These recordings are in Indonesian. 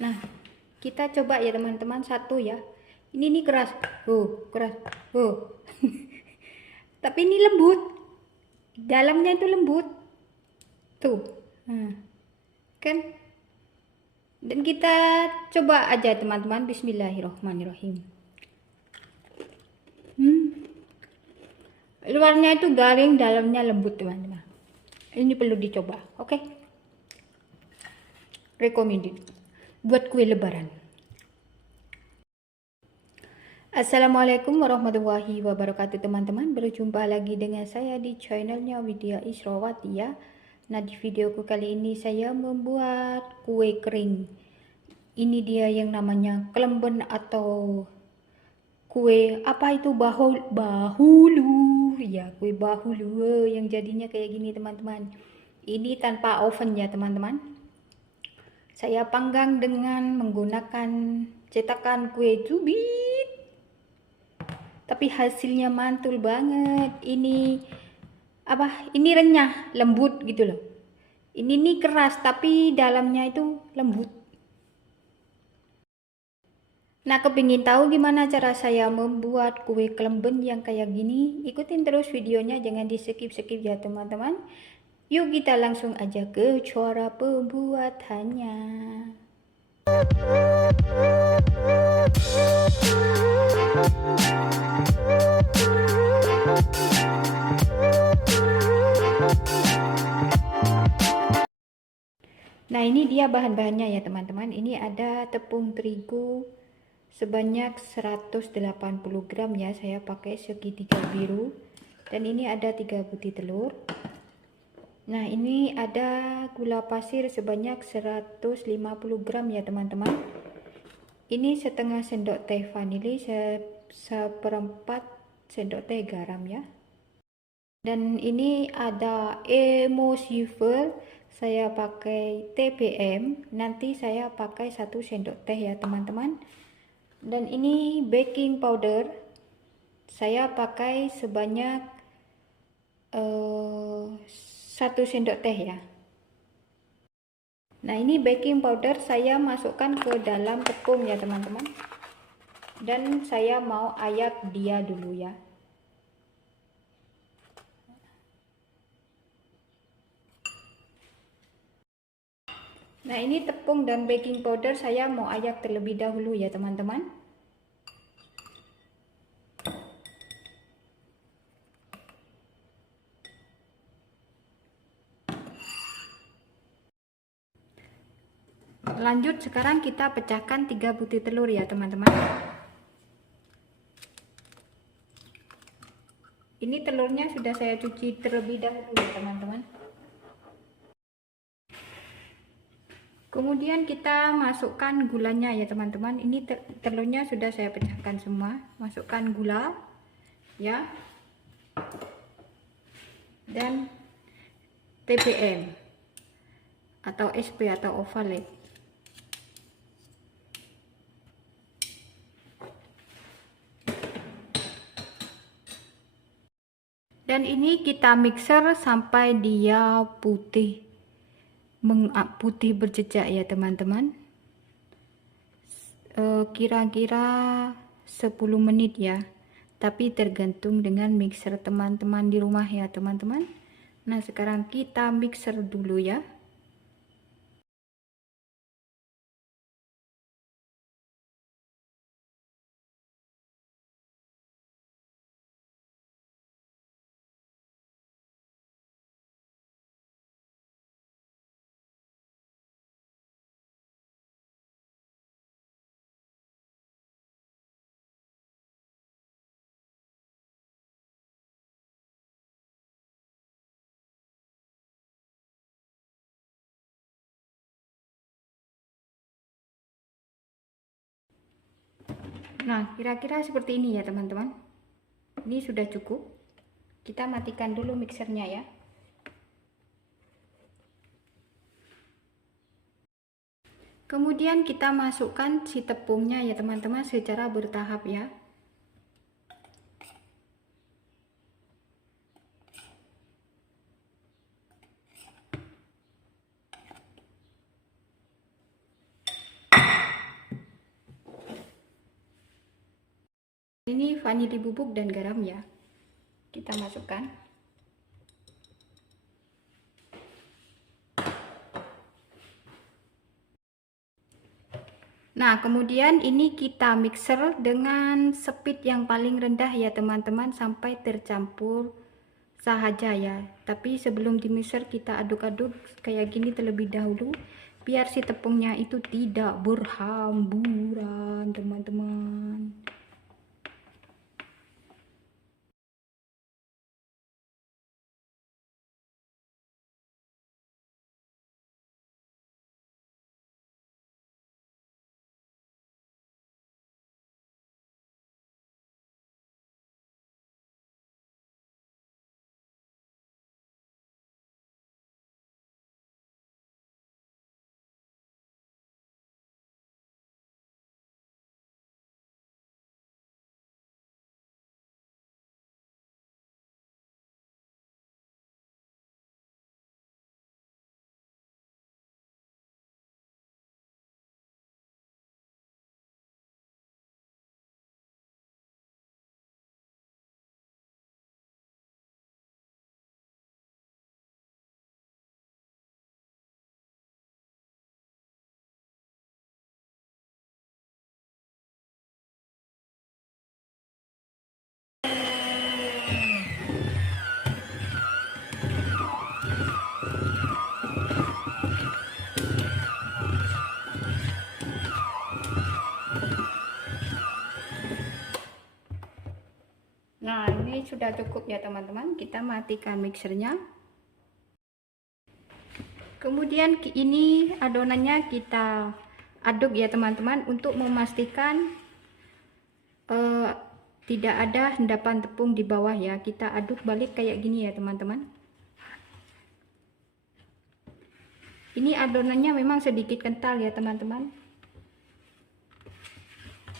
Nah, kita coba ya teman-teman, satu ya. Ini nih keras. Keras. Tapi ini lembut. Dalamnya itu lembut. Tuh. Nah, kan? Dan kita coba aja teman-teman. Bismillahirrohmanirrohim. Luarnya itu garing, dalamnya lembut teman-teman. Ini perlu dicoba. Oke? Recommended. Buat kue lebaran. Assalamualaikum warahmatullahi wabarakatuh teman-teman. Berjumpa lagi dengan saya di channelnya Widya Israwati ya. Nah, di videoku kali ini saya membuat kue kering. Ini dia yang namanya kelemben atau kue apa itu, bahulu ya, kue bahulu yang jadinya kayak gini teman-teman. Ini tanpa oven ya teman-teman. Saya panggang dengan menggunakan cetakan kue cubit, tapi hasilnya mantul banget. Ini apa, ini renyah, lembut gitu loh. Ini nih keras tapi dalamnya itu lembut. Nah, kepingin tahu gimana cara saya membuat kue kelemben yang kayak gini? Ikutin terus videonya, jangan di skip-skip ya teman-teman. Yuk kita langsung aja ke cara pembuatannya. Nah, ini dia bahan-bahannya ya teman-teman. Ini ada tepung terigu sebanyak 180 gram ya, saya pakai segitiga biru. Dan ini ada 3 butir telur. Nah, ini ada gula pasir sebanyak 150 gram ya teman-teman. Ini setengah sendok teh vanili, seperempat sendok teh garam ya. Dan ini ada emulsifier, saya pakai TBM, nanti saya pakai 1 sendok teh ya teman-teman. Dan ini baking powder, saya pakai sebanyak 1 sendok teh ya. Nah, ini baking powder saya masukkan ke dalam tepung ya teman-teman. Dan saya mau ayak dia dulu ya. Nah, ini tepung dan baking powder saya mau ayak terlebih dahulu ya teman-teman. Lanjut, sekarang kita pecahkan 3 butir telur ya teman-teman. Ini telurnya sudah saya cuci terlebih dahulu ya teman-teman. Kemudian kita masukkan gulanya ya teman-teman. Ini telurnya sudah saya pecahkan semua. Masukkan gula ya. Dan TBM atau SP atau ovalate. Dan ini kita mixer sampai dia putih berjejak ya teman-teman. Kira-kira 10 menit ya, tapi tergantung dengan mixer teman-teman di rumah ya teman-teman. Nah, sekarang kita mixer dulu ya. Nah, kira-kira seperti ini ya teman-teman. Ini sudah cukup. Kita matikan dulu mixernya ya. Kemudian kita masukkan si tepungnya ya teman-teman secara bertahap ya. Ini vanili bubuk dan garam ya, kita masukkan. Nah, kemudian ini kita mixer dengan speed yang paling rendah ya teman-teman, sampai tercampur sahaja ya. Tapi sebelum di mixer kita aduk-aduk kayak gini terlebih dahulu, biar si tepungnya itu tidak berhamburan teman-teman. Nah, ini sudah cukup ya teman-teman, kita matikan mixernya. Kemudian ini adonannya kita aduk ya teman-teman, untuk memastikan tidak ada endapan tepung di bawah ya. Kita aduk balik kayak gini ya teman-teman. Ini adonannya memang sedikit kental ya teman-teman,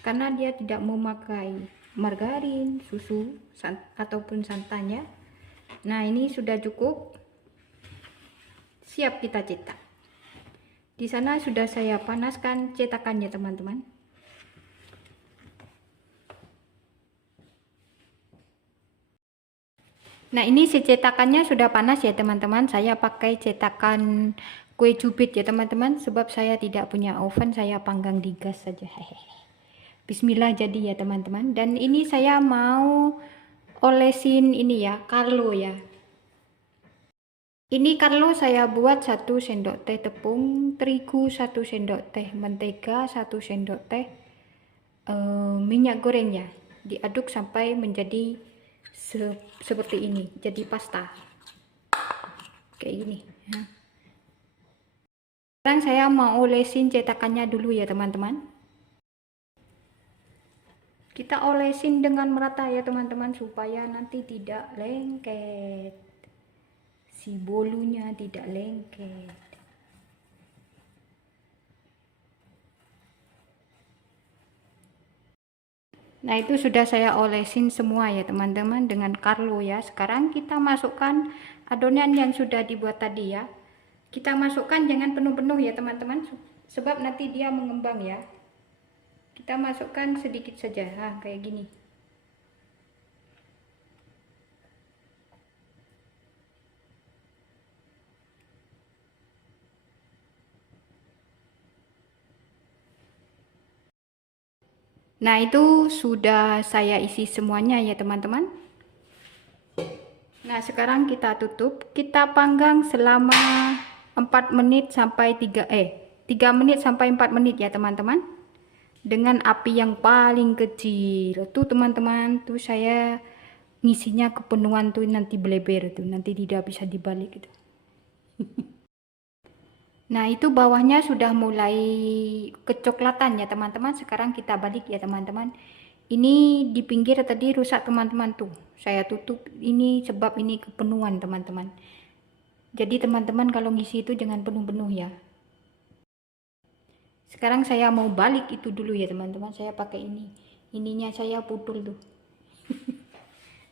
karena dia tidak memakai margarin, susu, ataupun santannya. Nah, ini sudah cukup, siap kita cetak. Di sana sudah saya panaskan cetakannya teman-teman. Nah, ini si cetakannya sudah panas ya teman-teman. Saya pakai cetakan kue cubit ya teman-teman, sebab saya tidak punya oven, saya panggang di gas saja. Hehehe. Bismillah jadi ya teman-teman. Dan ini saya mau olesin ini ya, Carlo ya. Ini Carlo saya buat 1 sendok teh tepung terigu, 1 sendok teh mentega, 1 sendok teh minyak goreng ya. Diaduk sampai menjadi seperti ini, jadi pasta kayak gini ya. Sekarang saya mau olesin cetakannya dulu ya teman-teman. Kita olesin dengan merata ya teman-teman, supaya nanti tidak lengket, si bolunya tidak lengket. Nah, itu sudah saya olesin semua ya teman-teman dengan Carlo ya. Sekarang kita masukkan adonan yang sudah dibuat tadi ya. Kita masukkan jangan penuh-penuh ya teman-teman, sebab nanti dia mengembang ya. Kita masukkan sedikit saja, kayak gini. Nah, itu sudah saya isi semuanya ya teman-teman. Nah, sekarang kita tutup, kita panggang selama 4 menit sampai 3 menit sampai 4 menit ya teman-teman, dengan api yang paling kecil. Tuh teman-teman, tuh saya ngisinya kepenuhan tuh, nanti beleber tuh, nanti tidak bisa dibalik gitu. Nah, itu bawahnya sudah mulai kecoklatan ya teman-teman. Sekarang kita balik ya teman-teman. Ini di pinggir tadi rusak teman-teman, tuh saya tutup ini sebab ini kepenuhan teman-teman. Jadi teman-teman kalau ngisi itu jangan penuh-penuh ya. Sekarang saya mau balik itu dulu ya teman-teman. Saya pakai ininya saya putul tuh.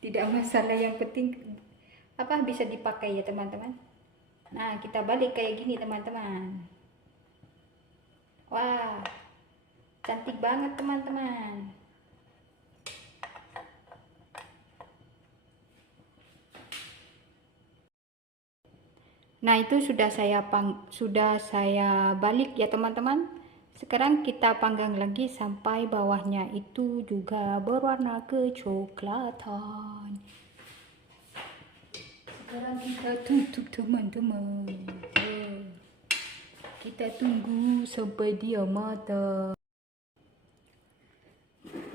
Tidak masalah, yang penting apa bisa dipakai ya teman-teman. Nah, kita balik kayak gini teman-teman. Wah, cantik banget teman-teman. Nah, itu sudah saya balik ya teman-teman. Sekarang kita panggang lagi sampai bawahnya itu juga berwarna kecoklatan. Sekarang kita tutup teman-teman. Kita tunggu sampai dia matang.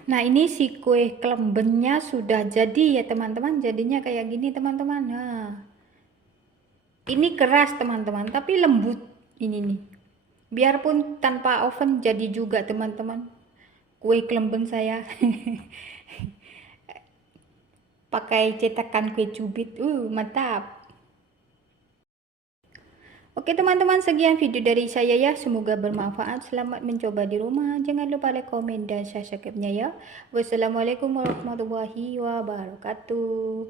Nah, ini si kue kelembennya sudah jadi ya teman-teman. Jadinya kayak gini teman-teman. Nah, ini keras teman-teman, tapi lembut ini nih. Biarpun tanpa oven jadi juga teman-teman. Kue kelemben saya. Pakai cetakan kue cubit. Mantap. Oke teman-teman, sekian video dari saya ya. Semoga bermanfaat. Selamat mencoba di rumah. Jangan lupa like, komen, dan subscribe-nya ya. Wassalamualaikum warahmatullahi wabarakatuh.